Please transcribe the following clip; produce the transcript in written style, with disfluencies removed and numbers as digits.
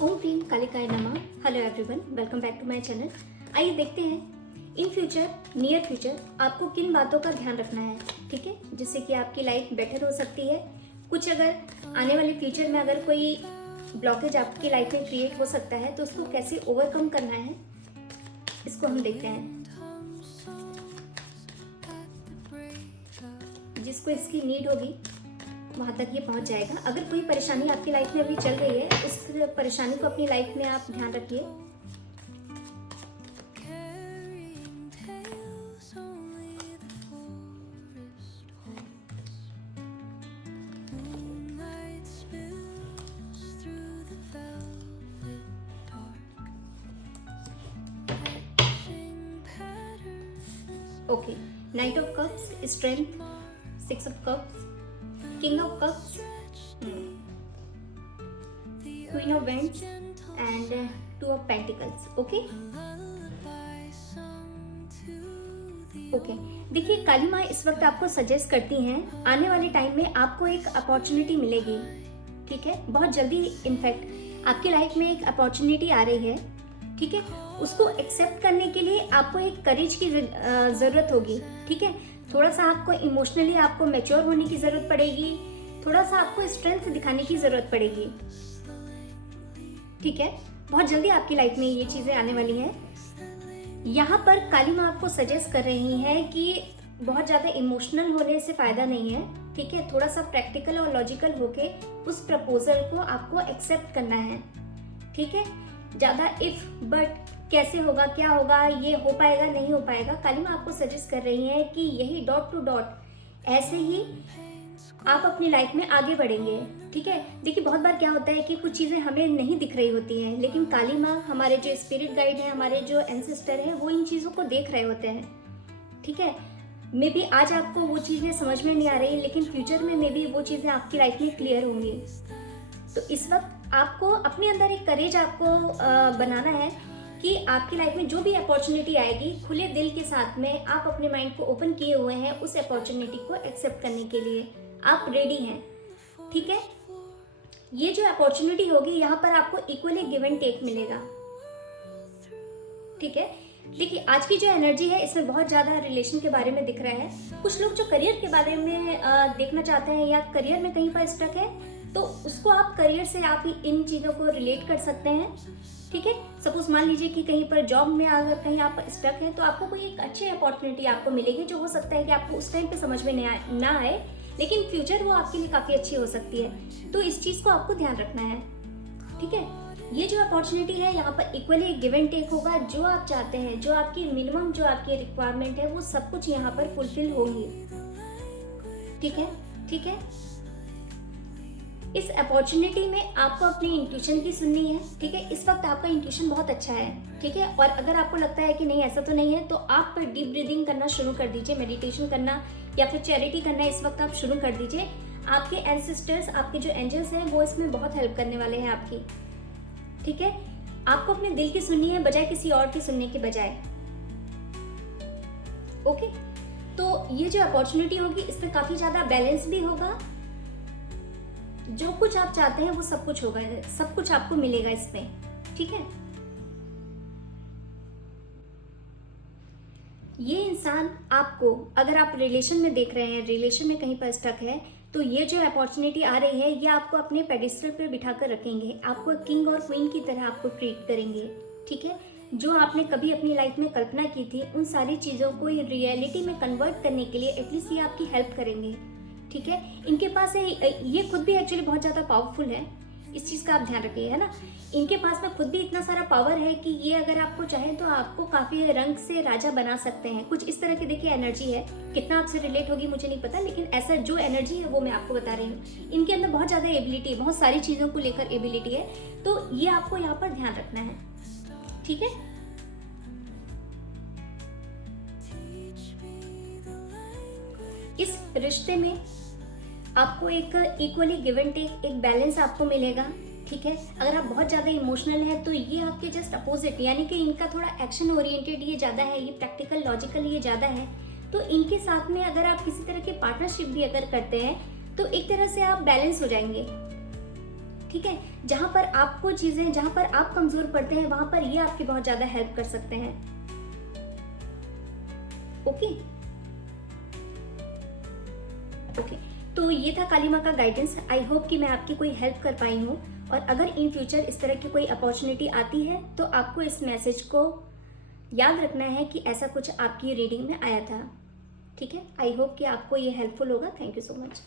ओम क्लीम कालिकाय नमः। Hello everyone, welcome back to my channel. आइए देखते हैं इन फ्यूचर, नियर फ्यूचर आपको किन बातों का ध्यान रखना है, ठीक है, जिससे कि आपकी लाइफ बेटर हो सकती है। कुछ अगर आने वाले फ्यूचर में अगर कोई ब्लॉकेज आपकी लाइफ में क्रिएट हो सकता है तो उसको कैसे ओवरकम करना है, इसको हम देखते हैं। जिसको इसकी नीड होगी वहाँ तक ये पहुँच जाएगा। अगर कोई परेशानी आपकी लाइफ में अभी चल रही है, उस परेशानी को अपनी लाइफ में आप ध्यान रखिए। Okay, night of cups, strength, 6 of cups, king of cups, queen of vends and 2 of pentacles. Okay, देखिए काली माँ इस वक्त आपको सजेस्ट करती हैं आने वाले टाइम में आपको एक अपॉर्चुनिटी मिलेगी, ठीक है, बहुत जल्दी। इनफैक्ट आपकी लाइफ में एक अपॉर्चुनिटी आ रही है, ठीक है। उसको एक्सेप्ट करने के लिए आपको एक करेज की ज़रूरत होगी, ठीक है। थोड़ा सा आपको इमोशनली आपको मैच्योर होने की ज़रूरत पड़ेगी, थोड़ा सा आपको स्ट्रेंथ दिखाने की ज़रूरत पड़ेगी, ठीक है। बहुत जल्दी आपकी लाइफ में ये चीज़ें आने वाली हैं। यहाँ पर काली माँ आपको सजेस्ट कर रही है कि बहुत ज़्यादा इमोशनल होने से फ़ायदा नहीं है, ठीक है। थोड़ा सा प्रैक्टिकल और लॉजिकल होके उस प्रपोजल को आपको एक्सेप्ट करना है, ठीक है। ज़्यादा इफ बट कैसे होगा, क्या होगा, ये हो पाएगा नहीं हो पाएगा, काली माँ आपको सजेस्ट कर रही है कि यही डॉट टू डॉट ऐसे ही आप अपनी लाइफ में आगे बढ़ेंगे, ठीक है। देखिए बहुत बार क्या होता है कि कुछ चीज़ें हमें नहीं दिख रही होती हैं, लेकिन काली माँ, हमारे जो स्पिरिट गाइड हैं, हमारे जो एंसेस्टर हैं, वो इन चीज़ों को देख रहे होते हैं, ठीक है। मे बी आज आपको वो चीज़ें समझ में नहीं आ रही, लेकिन फ्यूचर में मे बी वो चीज़ें आपकी लाइफ में क्लियर होंगी। तो इस वक्त आपको अपने अंदर एक करेज आपको बनाना है कि आपकी लाइफ में जो भी अपॉर्चुनिटी आएगी, खुले दिल के साथ में आप अपने माइंड को ओपन किए हुए हैं उस अपॉर्चुनिटी को एक्सेप्ट करने के लिए आप रेडी हैं, ठीक है। ये जो अपॉर्चुनिटी होगी यहाँ पर आपको इक्वली गिव एंड टेक मिलेगा, ठीक है। देखिए आज की जो एनर्जी है इसमें बहुत ज़्यादा रिलेशन के बारे में दिख रहा है। कुछ लोग जो करियर के बारे में देखना चाहते हैं या करियर में कहीं पर स्टक है, तो उसको आप करियर से आप इन चीज़ों को रिलेट कर सकते हैं, ठीक है। सपोज मान लीजिए कि कहीं पर जॉब में अगर कहीं आप स्टक हैं तो आपको कोई एक अच्छी अपॉर्चुनिटी आपको मिलेगी, जो हो सकता है कि आपको उस टाइम पे समझ में ना आए, लेकिन फ्यूचर वो आपके लिए काफ़ी अच्छी हो सकती है। तो इस चीज़ को आपको ध्यान रखना है, ठीक है। ये जो अपॉर्चुनिटी है यहाँ पर इक्वली गिव एंड टेक होगा। जो आप चाहते हैं, जो आपकी मिनिमम जो आपकी रिक्वायरमेंट है, वो सब कुछ यहाँ पर फुलफिल होगी, ठीक है, ठीक है। इस अपॉर्चुनिटी में आपको अपनी इंट्यूशन की सुननी है, ठीक है। इस वक्त आपका इंट्यूशन बहुत अच्छा है, ठीक है। और अगर आपको लगता है कि नहीं ऐसा तो नहीं है, तो आप डीप ब्रीदिंग करना शुरू कर दीजिए, मेडिटेशन करना या फिर चैरिटी करना इस वक्त आप शुरू कर दीजिए। आपके एंसेस्टर्स, आपके जो एंजल्स हैं, वो इसमें बहुत हेल्प करने वाले हैं आपकी, ठीक है। आपको अपने दिल की सुननी है बजाय किसी और की सुनने के बजाय, ओके। तो ये जो अपॉर्चुनिटी होगी इसमें काफी ज्यादा बैलेंस भी होगा। जो कुछ आप चाहते हैं वो सब कुछ होगा, सब कुछ आपको मिलेगा इसमें, ठीक है। ये इंसान आपको, अगर आप रिलेशन में देख रहे हैं, रिलेशन में कहीं पर स्टक है, तो ये जो अपॉर्चुनिटी आ रही है ये आपको अपने पेडिस्टल पर बिठा कर रखेंगे, आपको किंग और क्वीन की तरह आपको ट्रीट करेंगे, ठीक है। जो आपने कभी अपनी लाइफ में कल्पना की थी, उन सारी चीज़ों को रियलिटी में कन्वर्ट करने के लिए एटलीस्ट ये आपकी हेल्प करेंगे, ठीक है। इनके पास ये खुद भी एक्चुअली बहुत ज़्यादा पावरफुल है, इस चीज़ का आप ध्यान रखिए, है ना। इनके पास में खुद भी इतना सारा पावर है कि ये अगर आपको चाहे तो आपको काफ़ी रंग से राजा बना सकते हैं। कुछ इस तरह की देखिए एनर्जी है, कितना आपसे रिलेट होगी मुझे नहीं पता, लेकिन ऐसा जो एनर्जी है वो मैं आपको बता रही हूँ। इनके अंदर बहुत ज़्यादा एबिलिटी है, बहुत सारी चीज़ों को लेकर एबिलिटी है, तो ये आपको यहाँ पर ध्यान रखना है, ठीक है। इस रिश्ते में आपको एक इक्वली गिव एंड टेक, एक बैलेंस आपको मिलेगा, ठीक है। अगर आप बहुत ज़्यादा इमोशनल हैं तो ये आपके जस्ट अपोजिट, यानी कि इनका थोड़ा एक्शन ओरिएंटेड ये ज़्यादा है, ये प्रैक्टिकल लॉजिकल ये ज़्यादा है। तो इनके साथ में अगर आप किसी तरह के पार्टनरशिप भी अगर करते हैं तो एक तरह से आप बैलेंस हो जाएंगे, ठीक है। जहां पर आपको चीजें, जहां पर आप कमजोर पड़ते हैं वहां पर ये आपकी बहुत ज्यादा हेल्प कर सकते हैं। ओके ओके, तो ये था काली माँ का गाइडेंस। आई होप कि मैं आपकी कोई हेल्प कर पाई हूँ, और अगर इन फ्यूचर इस तरह की कोई अपॉर्चुनिटी आती है तो आपको इस मैसेज को याद रखना है कि ऐसा कुछ आपकी रीडिंग में आया था। ठीक है, आई होप कि आपको ये हेल्पफुल होगा। Thank you so much.